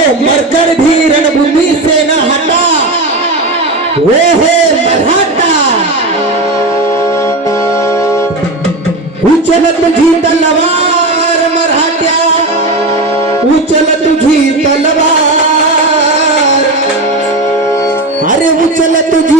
वो मरकर भी रणभूमि से न हटा। वो है मराठा। उचल तुझी तलवार मराठ्या उचल तुझी तलवार। अरे उचल तुझी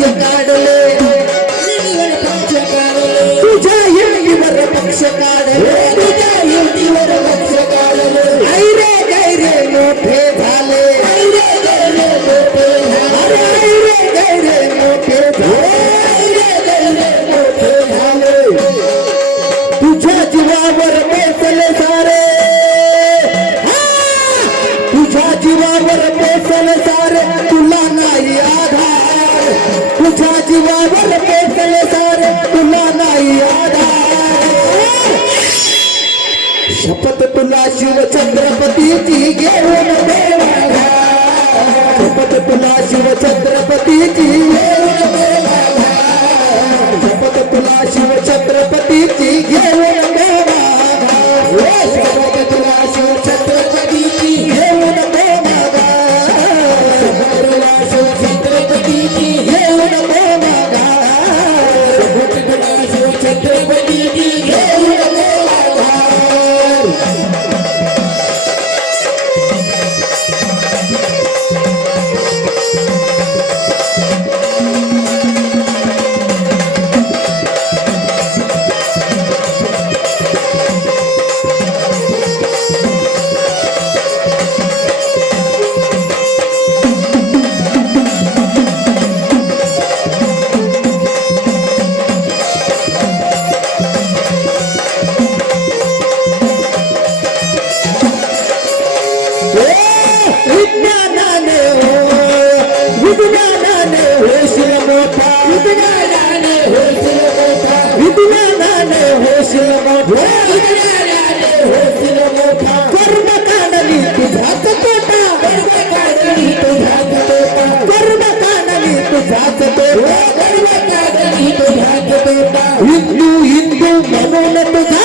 Yes, शपथ तुला शिवछत्रपतीची घेऊन शपथ तुला शिवछत्रपतीची हिंदू हिंदू म्हणून तुझा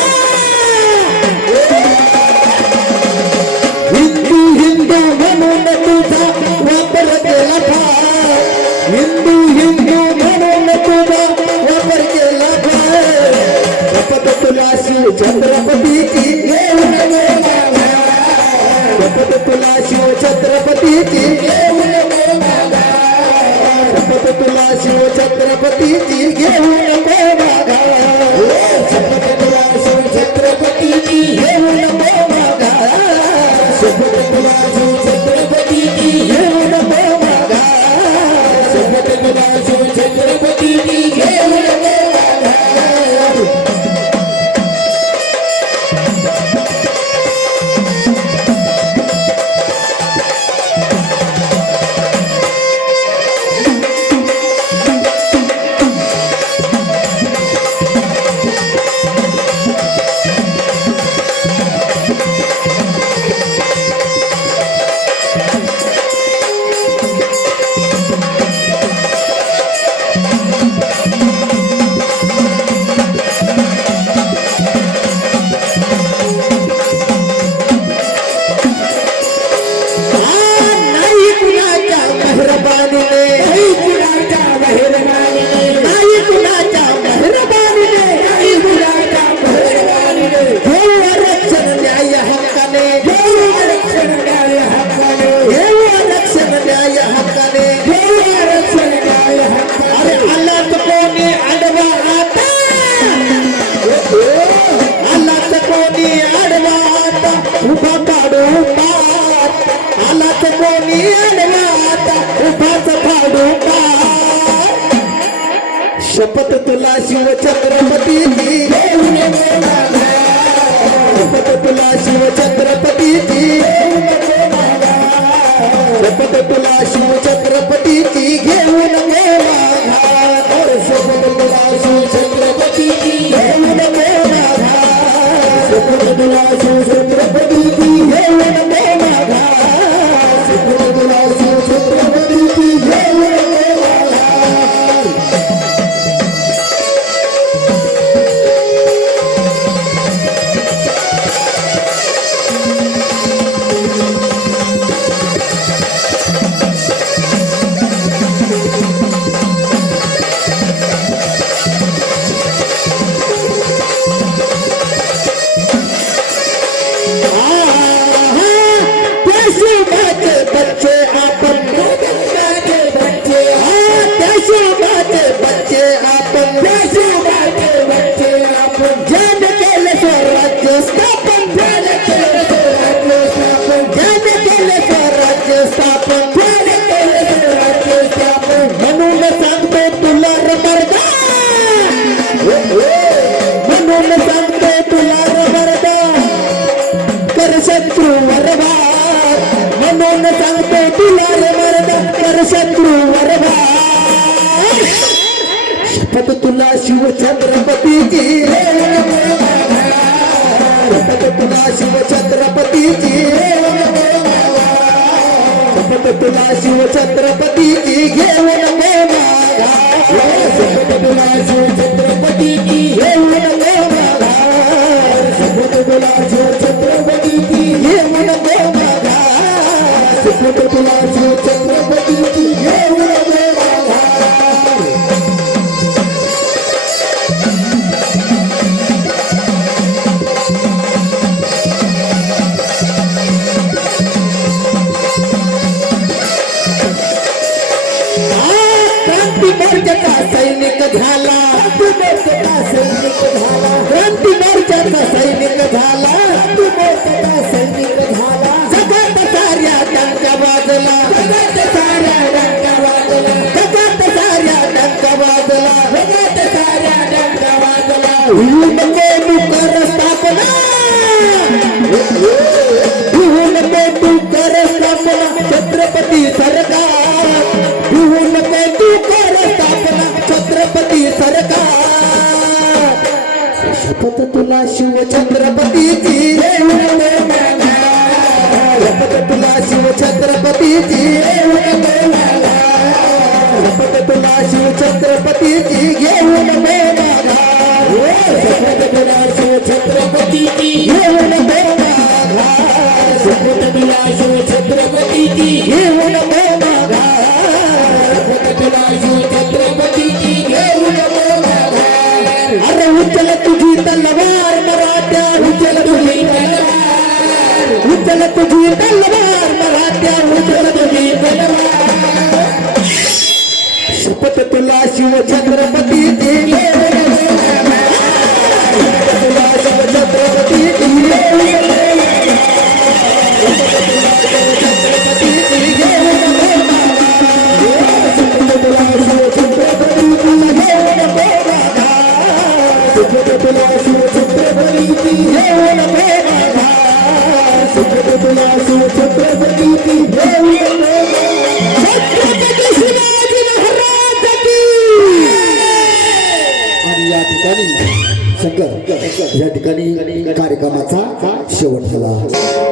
हिंदू हिंदू म्हणून तुझा वापर केला हिंदू Thank you. आता उभा काढू पात आलाच शपथ तुला शिवछत्रपती. Oh! पत तुला शिव चंद्र पती की सैनिक झाला. सैनिक झाला. क्रांती मोर्चाचा सैनिक झाला. सैनिक झाला. जगात साऱ्या टंका वाजला. जगात साऱ्या टंका वाजला. जगात साऱ्या टंका वाजला. जगात साऱ्या जपत तुला शिवछत्रपतीची. जपत तुला शिवछत्रपतीची. जपत तुला शिवछत्रपतीची. घेऊन जपत तुला शिवछत्रपतीची. घेऊन जपत तुला शिवछत्रपतीची. घेऊन शपथ तुला शिवछत्रपती दिले Thank you. ठिकाणी कार्यक्रमाचा शेवट झाला.